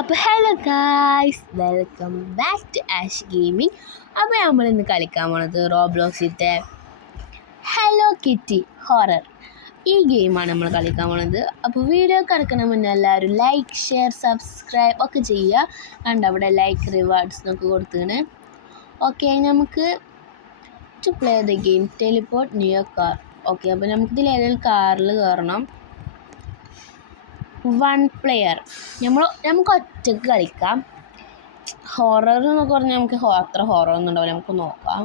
അപ്പോൾ hello guys, welcome back to Ash gaming. അപ്പോൾ നമ്മൾ ഇന്ന് കളിക്കാൻ പോണത് റോബ്ലോക്സിലത്തെ ഹലോ കിറ്റി ഹൊറർ ഈ ഗെയിമാണ് നമ്മൾ കളിക്കാൻ പോണത്. അപ്പോൾ വീഡിയോ കിടക്കുന്ന മുന്നേ എല്ലാവരും ലൈക്ക്, ഷെയർ, സബ്സ്ക്രൈബ് ഒക്കെ ചെയ്യുക. കണ്ട അവിടെ ലൈക്ക് റിവാർഡ്സ് എന്നൊക്കെ കൊടുത്തതാണ്. ഓക്കെ, നമുക്ക് to play the game teleport near car. Okay, അപ്പോൾ നമുക്കിതിൽ ഏതെങ്കിലും കാറിൽ കയറണം. 1 പ്ലെയർ. നമുക്ക് ഒറ്റക്ക് കളിക്കാം. ഹൊറർ എന്നൊക്കെ പറഞ്ഞാൽ നമുക്ക് അത്ര ഹൊറർ ഒന്നും ഉണ്ടാവില്ല. നമുക്ക് നോക്കാം.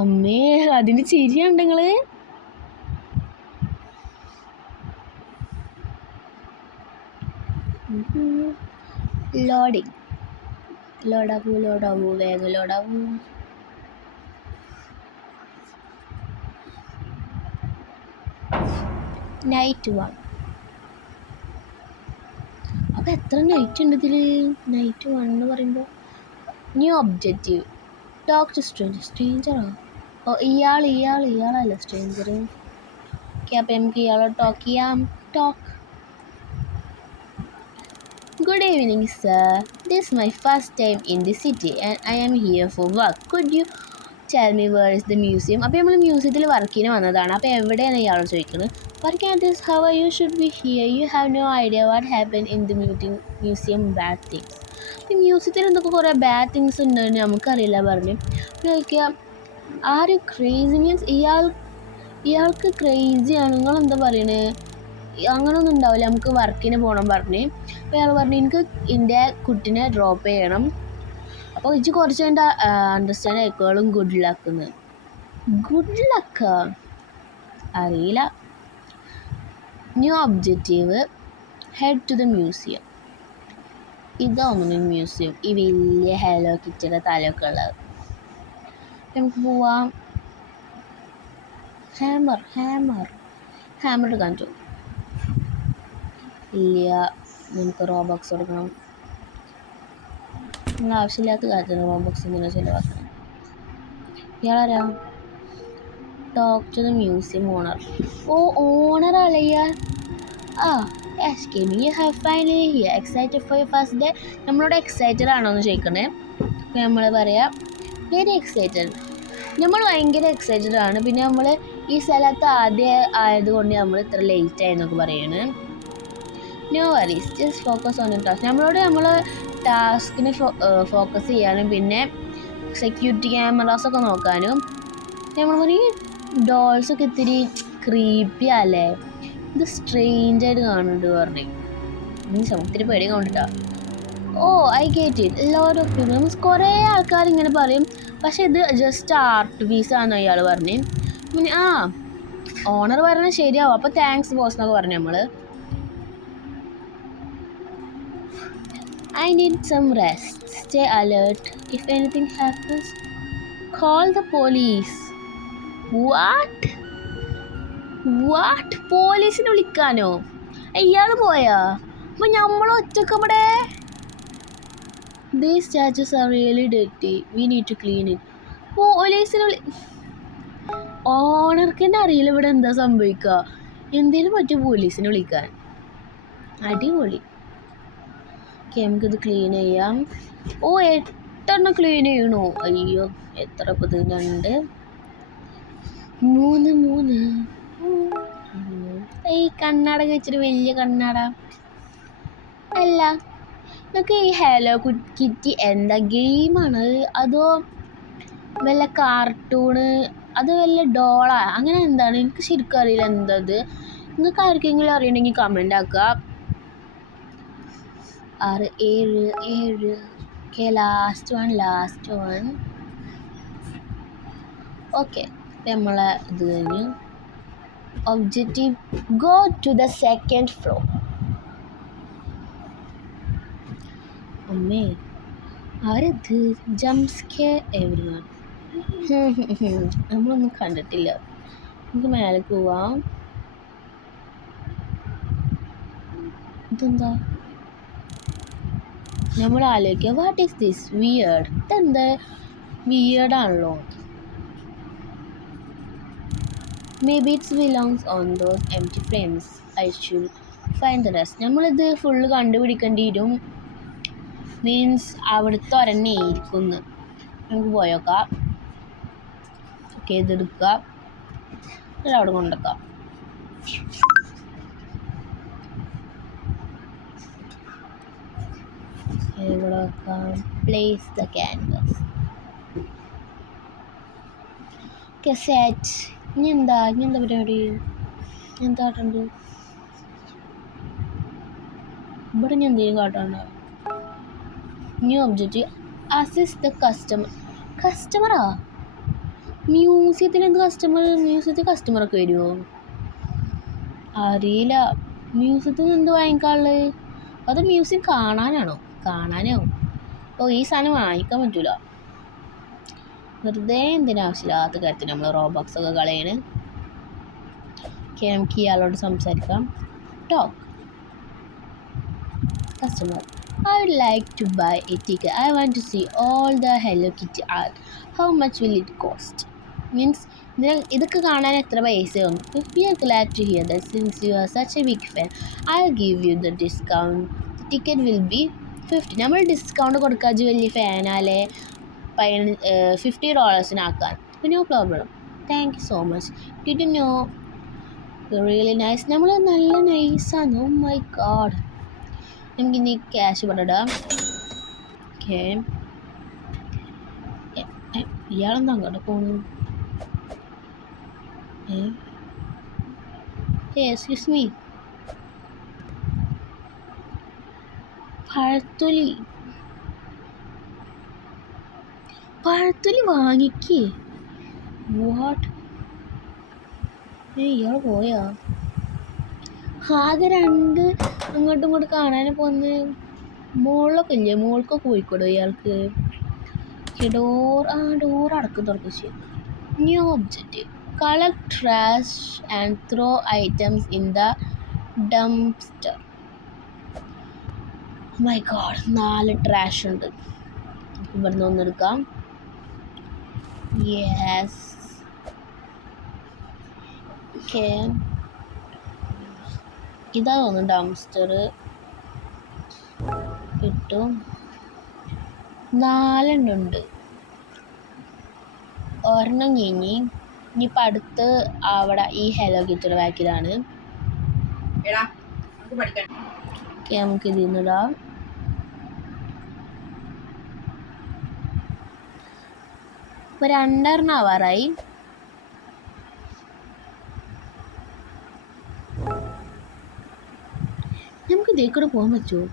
അമ്മേ, അതിന് ചിരിയുണ്ട് നിങ്ങൾ. ലോഡാവൂ വേഗം ലോഡാവൂ. നൈറ്റ് 1. അപ്പോൾ എത്ര നൈറ്റ് ഉണ്ട് ഇതിൽ? നൈറ്റ് 1 എന്ന് പറയുമ്പോൾ ന്യൂ ഒബ്ജക്റ്റീവ് ടോക്ക് ടു സ്ട്രേഞ്ചറോ? ഓ, ഇയാളല്ല സ്ട്രേഞ്ചർ. ഓക്കെ, അപ്പോൾ നമുക്ക് ഇയാളോട് ടോക്ക് ചെയ്യാം. Talk. Good evening, sir. This is my first time in the city and I am here for work. Could you tell me where is the museum? അപ്പോൾ നമ്മൾ മ്യൂസിയത്തിൽ വർക്കിന് വന്നതാണ്. അപ്പോൾ എവിടെയാണ് ഇയാളോട് ചോദിക്കുന്നത്? Working at this, how you should be here. You have no idea what happened in the museum. Bad things. ഈ മ്യൂസിയത്തിൽ എന്തൊക്കെ കുറേ ബാഡ് തിങ്സ് ഉണ്ടെന്ന് നമുക്കറിയില്ല പറഞ്ഞു. ചോദിക്കുക, ആര് ക്രേസി മീൻസ് ഇയാൾക്ക് ക്രേസിയാണ്. നിങ്ങളെന്താ പറയണേ? അങ്ങനെയൊന്നും ഉണ്ടാവില്ല, നമുക്ക് വർക്കിന് പോകണം പറഞ്ഞ്. അപ്പോൾ അയാൾ പറഞ്ഞു എനിക്ക് എൻ്റെ കുട്ടീനെ ഡ്രോപ്പ് ചെയ്യണം. അപ്പോൾ ഇച്ച് കുറച്ച് എൻ്റെ അണ്ടർസ്റ്റാൻഡ് ആയിക്കോളും. ഗുഡ് ലക്ക് അറിയില്ല. New objective head to the museum. ഇതൊന്നും മ്യൂസിയം, ഈ വലിയ ഹലോ കിറ്റിയുടെ തലയൊക്കെ ഉള്ളത്. നമുക്ക് പോവാം. ഹാമർ കാണിച്ചു. ഇല്ല, നമുക്ക് റോബോക്സ് കൊടുക്കണം. നിങ്ങൾ ആവശ്യമില്ലാത്ത കാര്യത്തിന് റോബോക്സ് ഇങ്ങനെ ചിലവാക്കണം. ഇയാളാരാ? Talk to the museum owner. ഓണറല്ലേ ഇയാൾ? Yes, Gaming, you have finally here. Excited for your first day? നമ്മളോട് എക്സൈറ്റഡ് ആണോ എന്ന് ചോദിക്കണേ. അപ്പോൾ നമ്മൾ പറയാം വെരി എക്സൈറ്റഡ്. നമ്മൾ ഭയങ്കര എക്സൈറ്റഡ് ആണ്. പിന്നെ നമ്മൾ ഈ സ്ഥലത്ത് ആദ്യം ആയതുകൊണ്ട് നമ്മൾ ഇത്ര ലേറ്റ് ആയെന്നൊക്കെ പറയാണ്. No worries, just focus on your task. നമ്മൾ ടാസ്കിന് ഫോക്കസ് ചെയ്യാനും പിന്നെ സെക്യൂരിറ്റി ക്യാമറാസൊക്കെ നോക്കാനും. നമ്മൾ പറയും ഡോൾസൊക്കെ ഇത്തിരി ക്രീപ്പി അല്ലേ, ഇത് സ്ട്രേഞ്ചായിട്ട് കാണുന്നുണ്ട് പറഞ്ഞു. ഒത്തിരി പേടി കൊണ്ടിട്ടാ. I get it. Lot of people means കുറേ ആൾക്കാർ ഇങ്ങനെ പറയും, പക്ഷെ ഇത് ജസ്റ്റ് ആർട്ട് പീസാണ് അയാൾ പറഞ്ഞ്. പിന്നെ ഓണർ പറഞ്ഞാൽ ശരിയാവും. അപ്പോൾ താങ്ക്സ് ബോസ് എന്നൊക്കെ പറഞ്ഞു നമ്മൾ. I need some rest. Stay alert. If anything happens, call the police. What? പോലീസിനെ വിളിക്കാനോ? ഇയാൾ പോയാ? അപ്പോൾ നമ്മൾ ഒറ്റക്ക് ഇവിടെ. These statues are really dirty. We need to clean it. പോലീസിനെ ഓണർക്ക് തന്നെ അറിയില്ല ഇവിടെ എന്താ സംഭവിക്കുക. എന്തേലും പറ്റും പോലീസിനെ വിളിക്കാൻ. അടിപൊളി. ഓക്കെ, നമുക്കിത് ക്ലീൻ ചെയ്യാം. 8 ക്ലീൻ ചെയ്യണോ? അയ്യോ, എത്ര ഇപ്പോൾ ഇത്? 2 3 ഈ കണ്ണാട വെച്ചിട്ട് വലിയ കണ്ണാട അല്ല. നമുക്ക് ഈ ഹലോ കിറ്റി എന്താ ഗെയിമാണ്? അതോ വല്ല കാർട്ടൂണ്? അത് വല്ല ഡോളാ? അങ്ങനെ എന്താണ്? എനിക്ക് ശരിക്കും അറിയില്ല എന്തത്. നിങ്ങൾക്ക് ആർക്കെങ്കിലും അറിയണമെങ്കിൽ കമൻ്റ് ആക്കുക. 6 7 ഓക്കെ, ലാസ്റ്റ് വൺ. ഓക്കെ, നമ്മളെ ഇത് കഴിഞ്ഞു. Objective go to the 2nd floor. അമ്മേ, ആരത്? Jump scare everyone. നമ്മളൊന്നും കണ്ടിട്ടില്ല. നമുക്ക് മേലേക്ക് പോവാം. ഇതെന്താ? നമ്മൾ ആലോചിക്കുക, വാട്ട് ഈസ് ദിസ് വിയേർഡ്? ഇതെന്താ വിയേർഡാണല്ലോ. Maybe it belongs on those empty frames. I should find the rest. നമ്മളിത് ഫുള്ള് കണ്ടുപിടിക്കേണ്ടി വരും. മീൻസ് അവിടുത്തെ ഒരെണ്ണേ ഇരിക്കുന്നു. നമുക്ക് പോയേക്കാം. ഓക്കെ, ഇതെടുക്കുക, അവിടെ കൊണ്ടുവെക്കാം. ഇവിടെ വെക്കാം. Place the canvas. സെറ്റ്. ഇനി എന്താ പരിപാടി? എന്താ കാട്ടുണ്ട്? ഇവിടെ ഞാൻ എന്തെങ്കിലും കാട്ടാണ്ടോ? New object. അസിസ്റ്റ് ദ കസ്റ്റമറാ? മ്യൂസിയത്തിൽ എന്ത് മ്യൂസിയത്തിൽ കസ്റ്റമറൊക്കെ വരുമോ? അറിയില്ല. മ്യൂസിയത്തിൽ നിന്ന് എന്ത് വാങ്ങിക്കാനുള്ളത്? അത് മ്യൂസിയം കാണാനാവും. ഈ സാധനം വാങ്ങിക്കാൻ പറ്റൂല. വെറുതെ എന്തിനാവശ്യമില്ലാത്ത കാര്യത്തിൽ നമ്മൾ റോബോക്സ് ഒക്കെ കളയാണ്. നമുക്ക് ഇയാളോട് സംസാരിക്കാം. Talk. Customer, I would like to buy a ticket. I want to see all the Hello Kitty art. How much will it cost? Means ഇതൊക്കെ കാണാൻ എത്ര പൈസയാവും? If we are glad to hear that since you are such a big fan, I'll give you the discount. The ticket will be 50. നമ്മൾ discount കൊടുക്കാതെ വലിയ ഫാനാലേ $50 no problem. Thank you so much. Did you know really nice. നമ്മൾ നല്ല നൈസാണ്. Oh my god. നമുക്കിനി cash പടടാം. Okay, ഇയാളെന്താ അങ്ങോട്ട് പോണു? Excuse me. പഴത്തൊലി വാങ്ങിക്കേ. വാട്ട്? ഇയാൾ പോയാ? ആകെ 2 അങ്ങോട്ടും ഇങ്ങോട്ട് കാണാനും പോന്ന്. മോളിലൊക്കെ ഇല്ലേ? മോൾക്കൊക്കെ പോയിക്കോടോ ഇയാൾക്ക്? ഡോർ അടക്കം തുറക്കും. New objective. Collect trash and throw items in the dumpster. My god, 4 trash ഉണ്ട്. ഇവിടുന്ന് ഒന്നെടുക്കാം. യെസ്. ഓക്കെ, ഇതാ തോന്നുന്നു ഡംസ്റ്റർ. കിട്ടും. 4 ഉണ്ട്. ഒരെണ്ണം ഇനിയിപ്പോൾ അടുത്ത് അവിടെ ഈ ഹെലോ കിറ്റിയുടെ ബാക്കിലാണ്. നമുക്ക് ഇതിൽ നിന്നിടാം. ഇപ്പോൾ 2 ആവാറായി. നമുക്ക് ഇതേ കൂടെ പോകാൻ പറ്റുമോ?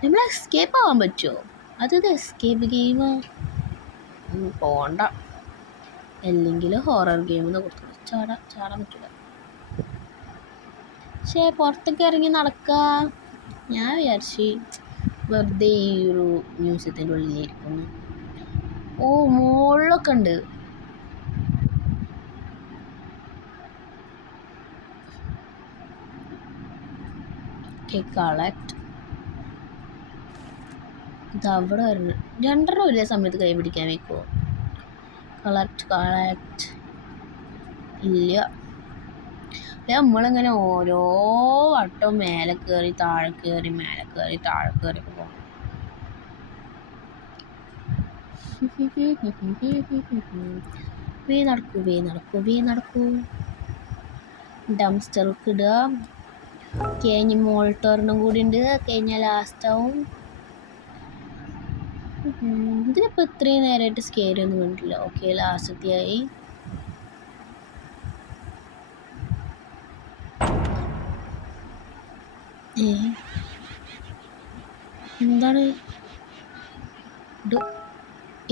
നമ്മൾ എസ്കേപ്പ് ആവാൻ പറ്റുമോ? അതത് എസ്കേപ്പ് ഗെയിം പോകണ്ട. അല്ലെങ്കിൽ ഹൊറർ ഗെയിമെന്ന് കൊടുത്തു ചാടാൻ പറ്റില്ല. പക്ഷേ പുറത്തൊക്കെ ഇറങ്ങി നടക്കുക. ഞാൻ വിചാരിച്ച് വെറുതെ ഈ ഒരു മ്യൂസിയത്തിൻ്റെ ഉള്ളിലിരിക്കുന്നു. ഓ, മുകളിലൊക്കെ ഉണ്ട്. കളക്ട്. ഇതവിടെ വരുന്നു. 2 ഒരേ സമയത്ത് കൈ പിടിക്കാൻ വെക്കുമോ? കളക്ട് ഇല്ല. നമ്മളിങ്ങനെ ഓരോ വട്ടവും മേലെ കയറി താഴെ കയറി മേലെ കയറി താഴെ കയറി പോകും. നടക്കൂ. ഡംസ്റ്റർക്ക് ഇടുക. കഴിഞ്ഞ് മോൾട്ടോറിനും കൂടി ഉണ്ട്. കഴിഞ്ഞാൽ ലാസ്റ്റാവും. ഇതിനിപ്പോൾ ഇത്രയും നേരമായിട്ട് സ്കെയർ ഒന്നും കണ്ടില്ല. ഓക്കെ, ലാസ്റ്റത്തെയായി. എന്താണ്?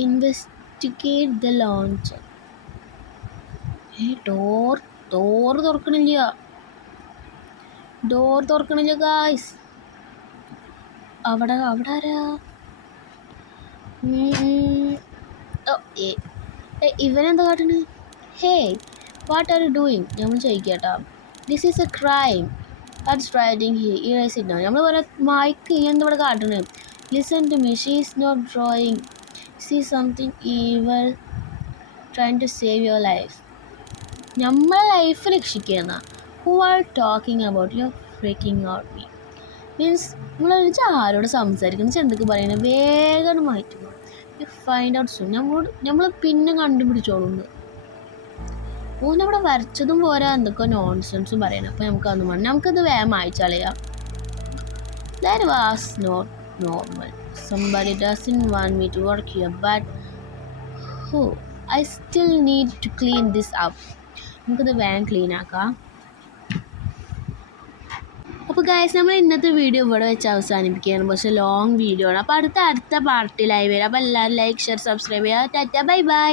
Investigate the lounge. ഡോർ തുറക്കണില്ല ഗായ്സ്. അവിടെ ആരാ? ഇവനെന്താ കാട്ടണ്? Hey, what are you doing? നമ്മൾ ചോദിക്കട്ടാ. This is a crime. That's writing here. Erase it now. നമ്മൾ പറയാം മൈക്ക് എന്താ ഇവിടെ കാട്ടണ്? Listen to me. She is not drawing. See something evil trying to save your life. നമ്മളെ life രക്ഷിക്കുന്ന who are talking about you freaking out me means നമ്മളൊരു ആരോട് സംസാരിക്കുന്ന എന്തൊക്കെ പറയുന്നത് വേഗം മാറ്റി പോകും. You find out soon. നമ്മൾ പിന്നെ കണ്ടുപിടിച്ചോളുണ്ട്. ഓനവിടെ വരച്ചതും പോരാ എന്തൊക്കെ നോൺസെൻസും പറയണം. അപ്പോൾ നമുക്കതൊന്നും വേണം. നമുക്കിത് വേഗം വായിച്ചാളിയാം. That was not normal. Somebody doesn't want me to work here, but I still need to clean this up. നമുക്കിത് വേഗം ക്ലീൻ ആക്കാം. അപ്പോൾ ഗൈസ് നമ്മൾ ഇന്നത്തെ വീഡിയോ ഇവിടെ വെച്ച് അവസാനിപ്പിക്കുകയാണ്. പക്ഷേ ലോങ് വീഡിയോ ആണ്. അപ്പോൾ അടുത്ത പാർട്ടിലായി വരാം. അപ്പോൾ എല്ലാവരും ലൈക്ക് ഷെയർ സബ്സ്ക്രൈബ് ചെയ്യുക. Tata bye bye.